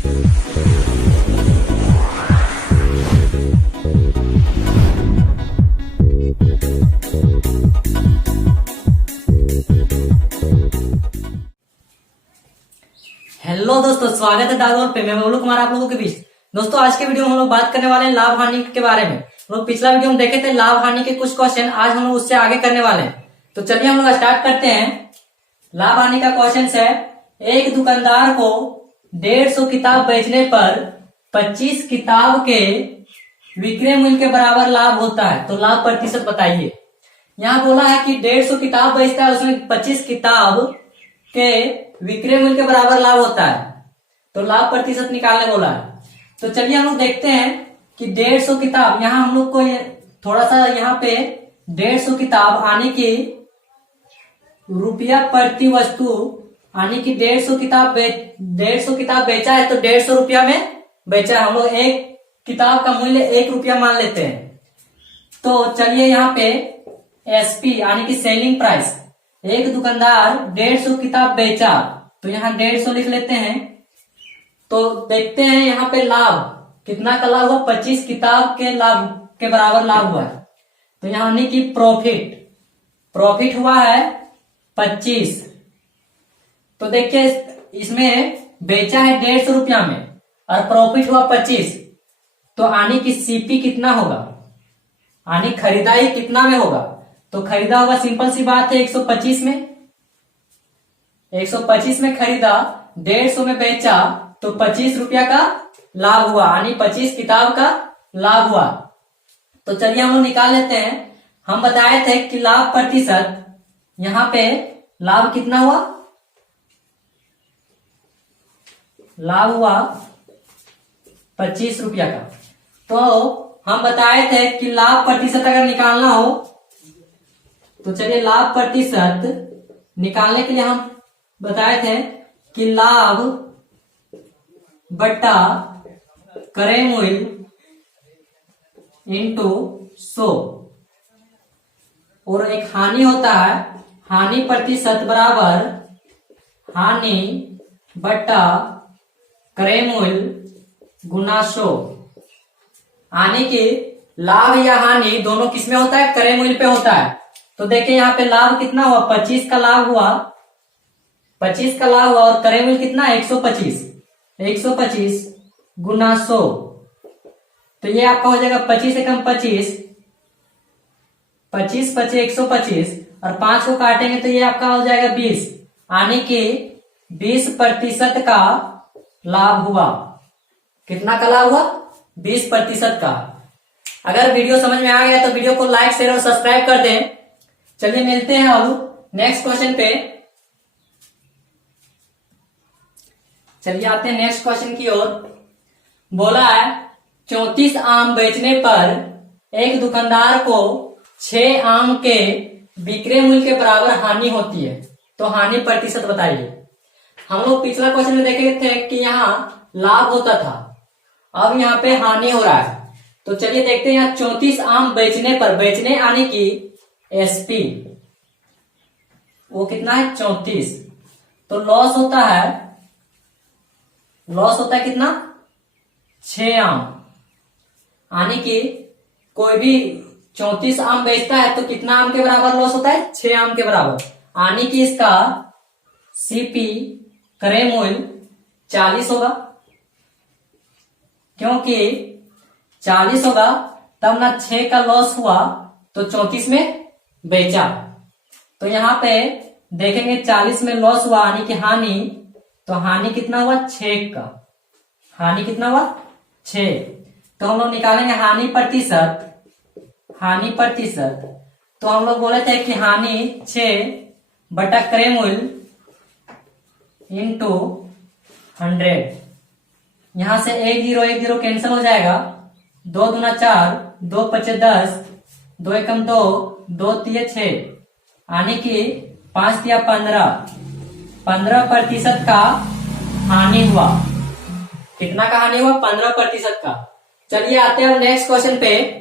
Hello दोस्तों, स्वागत है दागोर पे। मैं बबलू कुमार आप लोगों के बीच। दोस्तों, आज के वीडियो में हम लोग बात करने वाले हैं लाभ हानि के बारे में। हम लोग पिछला वीडियो में देखे थे लाभ हानि के कुछ क्वेश्चन, आज हम लोग उससे आगे करने वाले हैं। तो चलिए हम लोग स्टार्ट करते हैं। लाभ हानि का क्वेश्चन है, एक दुकानदार को 150 किताब बेचने पर 25 किताब के विक्रय मूल्य के बराबर लाभ होता है, तो लाभ प्रतिशत बताइए। यहाँ बोला है कि 150 किताब बेचता है, उसमें 25 किताब के विक्रय मूल्य के बराबर लाभ होता है, तो लाभ प्रतिशत निकालने बोला है। तो चलिए हम लोग देखते हैं कि 150 किताब, यहाँ हम लोग को थोड़ा सा यहाँ पे 150 किताब आने की रुपया प्रति वस्तु, यानी कि 150 किताब बेचा है, तो 150 रुपया में बेचा है। हम लोग एक किताब का मूल्य 1 रुपया मान लेते हैं। तो चलिए यहाँ पे एसपी यानी कि सेलिंग प्राइस, एक दुकानदार 150 किताब बेचा, तो यहाँ 150 लिख लेते हैं। तो देखते हैं यहाँ पे लाभ कितना का लाभ हुआ, 25 किताब के लाभ के बराबर लाभ हुआ है। तो यहाँ यानी कि प्रॉफिट हुआ है 25। तो देखिए इसमें बेचा है 150 रुपया में और प्रॉफिट हुआ 25, तो आने की सीपी कितना होगा, आने खरीदारी कितना में होगा। तो खरीदा होगा, सिंपल सी बात है, 125 में खरीदा, 150 में बेचा, तो 25 रुपया का लाभ हुआ, यानी 25 किताब का लाभ हुआ। तो चलिए हम लोग निकाल लेते हैं। हम बताए थे कि लाभ प्रतिशत, यहाँ पे लाभ कितना हुआ, लाभ हुआ 25 रुपया का। तो हम बताए थे कि लाभ प्रतिशत अगर निकालना हो, तो चलिए लाभ प्रतिशत निकालने के लिए हम बताए थे कि लाभ बट्टा क्रय मूल्य इंटू 100, और एक हानि होता है, हानि प्रतिशत बराबर हानि बट्टा क्रय मूल्य गुना 100। यानी कि लाभ या हानि दोनों किसमें होता है, क्रय मूल्य पे होता है। तो देखिए यहाँ पे लाभ कितना हुआ, 25 का लाभ हुआ, 25 का लाभ हुआ, और क्रय मूल्य कितना, 125 गुना 100। तो ये आपका हो जाएगा 25 से कम 25, 25 125, और 5 को काटेंगे तो ये आपका हो जाएगा 20, यानी कि 20% का लाभ हुआ। कितना का लाभ हुआ, 20% का। अगर वीडियो समझ में आ गया तो वीडियो को लाइक शेयर और सब्सक्राइब कर दें। चलिए मिलते हैं अब नेक्स्ट क्वेश्चन पे। चलिए आते हैं नेक्स्ट क्वेश्चन की ओर। बोला है 34 आम बेचने पर एक दुकानदार को 6 आम के विक्रय मूल्य के बराबर हानि होती है, तो हानि प्रतिशत बताइए। हम लोग पिछला क्वेश्चन में देखे थे कि यहाँ लाभ होता था, अब यहाँ पे हानि हो रहा है। तो चलिए देखते हैं यहाँ 34 आम बेचने पर, बेचने आने की एसपी वो कितना है, 34। तो लॉस होता है कितना, 6 आम, यानी कि कोई भी 34 आम बेचता है तो कितना आम के बराबर लॉस होता है, 6 आम के बराबर। यानी कि इसका सीपी क्रय मूल्य 40 होगा, क्योंकि 40 होगा तब ना 6 का लॉस हुआ तो 34 में बेचा। तो यहाँ पे देखेंगे 40 में लॉस हुआ, यानी कि हानि, तो हानि कितना हुआ, 6 का, हानि कितना हुआ, 6। तो हम लोग निकालेंगे हानि प्रतिशत। तो हम लोग बोले थे कि हानि 6 बटा क्रय मूल्य इंटू 100। यहां से 1 0 कैंसिल हो जाएगा, 2 दूना 4, 2 पचे 10, 2 एकम 2, 2 तिये 6, यानी कि 5 तिया 15% का हानि हुआ। कितना का हानि हुआ, 15% का। चलिए आते हैं नेक्स्ट क्वेश्चन पे।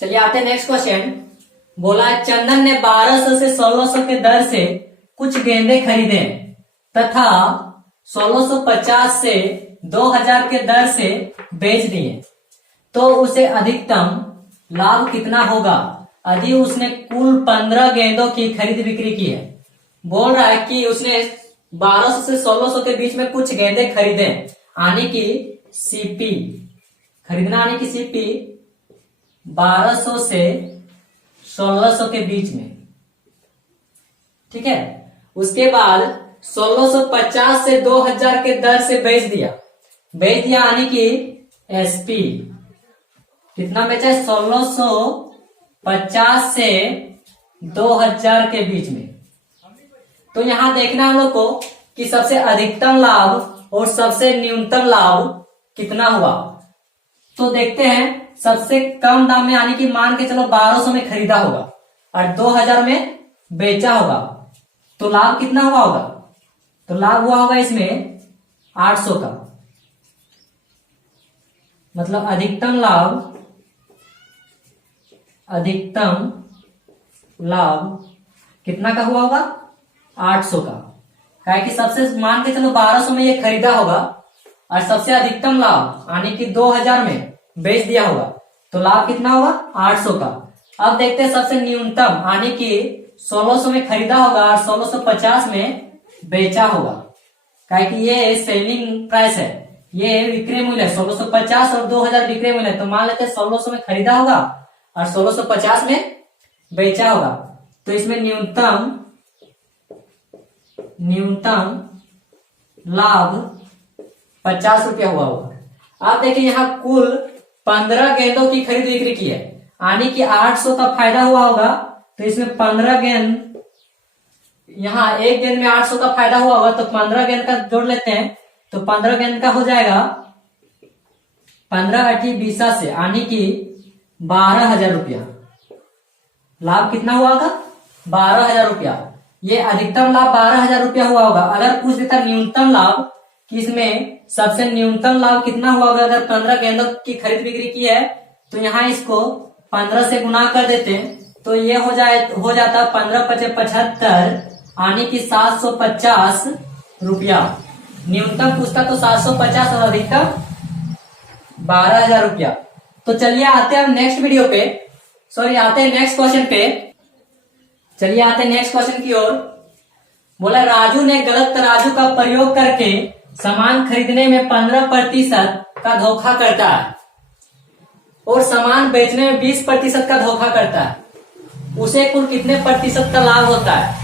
चलिए आते हैं नेक्स्ट क्वेश्चन। बोला चंदन ने 1200 से 1600 के दर से कुछ गेंदे खरीदे तथा 1650 से 2000 के दर से बेच दिए तो उसे अधिकतम लाभ कितना होगा यदि उसने कुल 15 गेंदों की खरीद बिक्री की है। बोल रहा है कि उसने 1200 से 1600 के बीच में कुछ गेंदे खरीदे, आने की सीपी खरीदना, आने की सीपी 1200 से 1600 के बीच में, ठीक है। उसके बाद 1650 से 2000 के दर से बेच दिया आने की एसपी कितना बेचा है, 1650 से 2000 के बीच में। तो यहां देखना हम लोग को कि सबसे अधिकतम लाभ और सबसे न्यूनतम लाभ कितना हुआ। तो देखते हैं, सबसे कम दाम में यानी कि मान के चलो 1200 में खरीदा होगा और 2000 में बेचा होगा, तो लाभ कितना हुआ होगा, तो लाभ हुआ होगा इसमें 800 का, मतलब अधिकतम लाभ कितना का हुआ होगा, 800 का। क्या कि सबसे मान के चलो 1200 में ये खरीदा होगा और सबसे अधिकतम लाभ यानी कि 2000 में बेच दिया होगा, तो लाभ कितना होगा, 800 का। अब देखते हैं सबसे न्यूनतम यानी कि 1600 में खरीदा होगा और 1650 में बेचा होगा। क्या कि ये सेलिंग प्राइस है, ये विक्रय मूल्य है 1650 और 2000 विक्रय मूल्य है, तो मान लेते हैं 1600 में खरीदा होगा और 1650 में बेचा होगा, तो इसमें न्यूनतम लाभ 50 रुपया हुआ होगा। आप देखिए यहाँ कुल 15 गेंदों की खरीद बिक्री की है, यानी कि 800 का फायदा हुआ होगा, तो इसमें 15 गेंद, यहाँ एक गेंद में 800 का फायदा हुआ होगा, तो 15 गेंद का जोड़ लेते हैं, तो 15 गेंद का हो जाएगा 15 8 20 से, यानी कि 12,000 रुपया। लाभ कितना हुआ होगा, 12,000 रुपया। ये अधिकतम लाभ 12,000 रुपया हुआ होगा। अगर पूछ देता न्यूनतम लाभ कि इसमें सबसे न्यूनतम लाभ कितना हुआ होगा, अगर 15 गेंदों की खरीद बिक्री की है, तो यहाँ इसको 15 से गुना कर देते हैं, तो ये हो जाता 15 × 5 = 75, यानी कि 750 रुपया। न्यूनतम पूछता तो 750 और अधिकतम 12,000 रुपया। तो चलिए आते हैं नेक्स्ट वीडियो पे, आते हैं नेक्स्ट क्वेश्चन पे। चलिए आते हैं नेक्स्ट क्वेश्चन की ओर। बोला राजू ने गलत तराजू का प्रयोग करके सामान खरीदने में 15% का धोखा करता है और सामान बेचने में 20% का धोखा करता है, उसे कुल कितने प्रतिशत का लाभ होता है।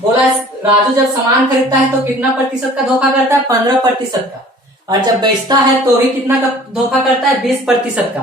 बोला राजू जब सामान खरीदता है तो कितना प्रतिशत का धोखा करता है, 15% का, और जब बेचता है तो भी कितना का धोखा करता है, 20% का।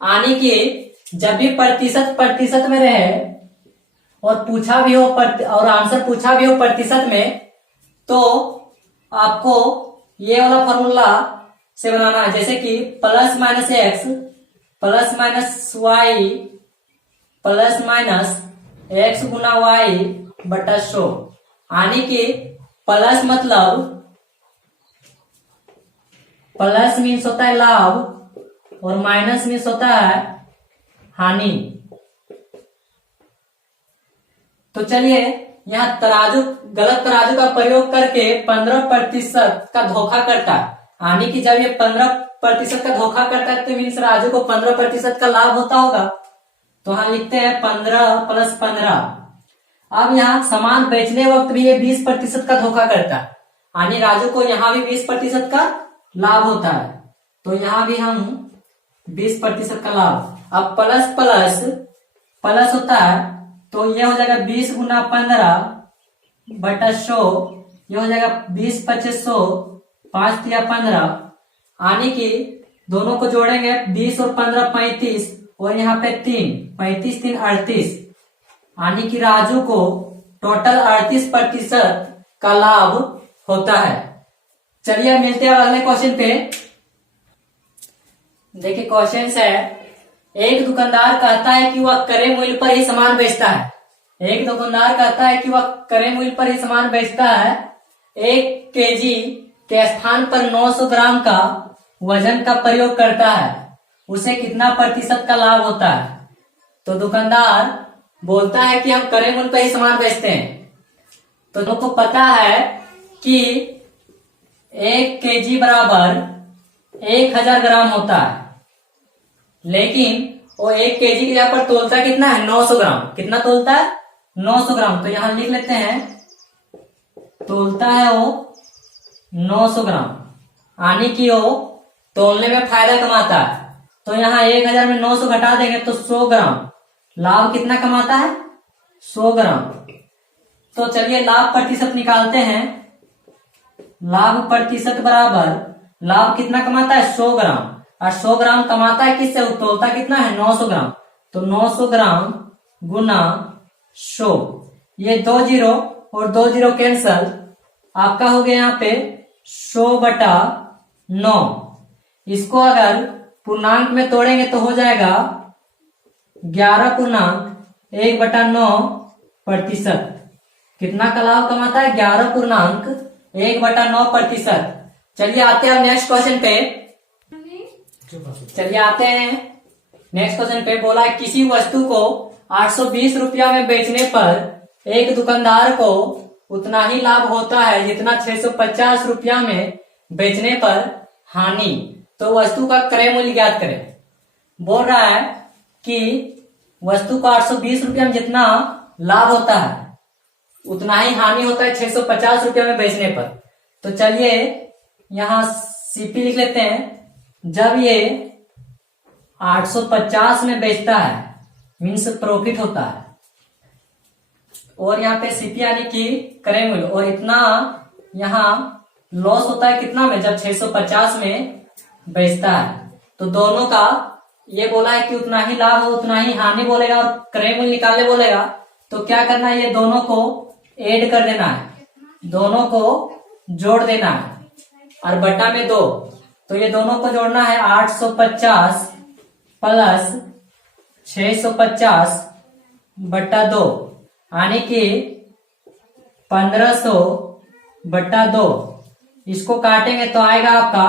यानी कि जब भी प्रतिशत में रहे और पूछा भी हो और आंसर पूछा भी हो प्रतिशत में, तो आपको ये वाला फॉर्मूला से बनाना है, जैसे कि +-x +-y +-x गुना y बटा 100, यानी कि प्लस मतलब प्लस मीन्स होता है लाभ और माइनस मीन्स होता है हानि। तो चलिए यहाँ गलत तराजू का प्रयोग करके 15% का धोखा करता है, यानी कि जब ये 15% का धोखा करता है तो मीन्स राजू को 15% का लाभ होता होगा। तो यहाँ लिखते हैं 15 + 15। अब यहाँ सामान बेचने वक्त भी ये 20% का धोखा करता है, यानी राजू को यहाँ भी 20% का लाभ होता है, तो यहाँ भी हम 20% का लाभ। अब प्लस प्लस प्लस होता है, तो ये हो जाएगा 20 गुना 15 बटा 100, ये हो जाएगा 20 × 25 100, 5 × 15, यानी कि दोनों को जोड़ेंगे 20 और 15 35, और यहाँ पे 3 35 3 38, यानी कि राजू को टोटल 38% का लाभ होता है। चलिए मिलते हैं अगले क्वेश्चन पे। देखिए क्वेश्चन है, एक दुकानदार कहता है कि वह क्रय मूल्य पर ही सामान बेचता है। एक दुकानदार कहता है कि वह क्रय मूल्य पर ही सामान बेचता है। 1 kg के स्थान पर 900 ग्राम का वजन का प्रयोग करता है, उसे कितना प्रतिशत का लाभ होता है। तो दुकानदार बोलता है कि हम क्रय मूल्य पर ही सामान बेचते हैं, तो तुमको पता है कि 1 kg बराबर 1000 ग्राम होता है, लेकिन वो 1 kg के यहाँ पर तोलता कितना है, 900 ग्राम। कितना तोलता है, 900 ग्राम। तो यहां लिख लेते हैं, तोलता है वो 900 ग्राम, यानी कि वो तोलने में फायदा कमाता है। तो यहाँ 1000 में 900 घटा देंगे तो 100 ग्राम। लाभ कितना कमाता है, 100 ग्राम। तो चलिए लाभ प्रतिशत निकालते हैं। लाभ प्रतिशत बराबर, लाभ कितना कमाता है, 100 ग्राम। और 100 ग्राम कमाता है किससे, तोलता कितना है, 900 ग्राम। तो 900 ग्राम गुना 100, ये 2 जीरो और 2 जीरो कैंसल, आपका हो गया यहाँ पे 100/9। इसको अगर पूर्णांक में तोड़ेंगे तो हो जाएगा 11.1/9%। कितना का लाभ कमाता है, 11.1/9%। चलिए आते हैं नेक्स्ट क्वेश्चन पे। चलिए आते हैं नेक्स्ट क्वेश्चन पे। बोला है किसी वस्तु को 820 रुपया में बेचने पर एक दुकानदार को उतना ही लाभ होता है जितना 650 रुपया में बेचने पर हानि। तो वस्तु का क्रय मूल्य ज्ञात करें। बोल रहा है कि वस्तु को 820 रुपया में जितना लाभ होता है उतना ही हानि होता है 650 रुपया में बेचने पर। तो चलिए यहां सीपी लिख लेते हैं। जब ये 850 में बेचता है मीन्स प्रॉफिट होता है, और यहाँ पे सीपी यानी कि क्रय मूल्य, और इतना यहाँ लॉस होता है कितना में, जब 650 में बेचता है। तो दोनों का ये बोला है कि उतना ही लाभ हो उतना ही हानि बोलेगा, और क्रय मूल्य निकालने बोलेगा। तो क्या करना है, ये दोनों को ऐड कर देना है, दोनों को जोड़ देना है, और बटा में 2। तो ये दोनों को जोड़ना है, 850 प्लस 650/2, यानी कि 1500/2। इसको काटेंगे तो आएगा आपका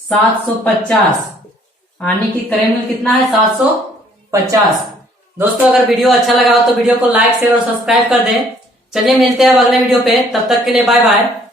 750, यानी कि क्रय मूल्य कितना है, 750। दोस्तों अगर वीडियो अच्छा लगा हो तो वीडियो को लाइक शेयर और सब्सक्राइब कर दें। चलिए मिलते हैं अब अगले वीडियो पे, तब तक के लिए बाय बाय।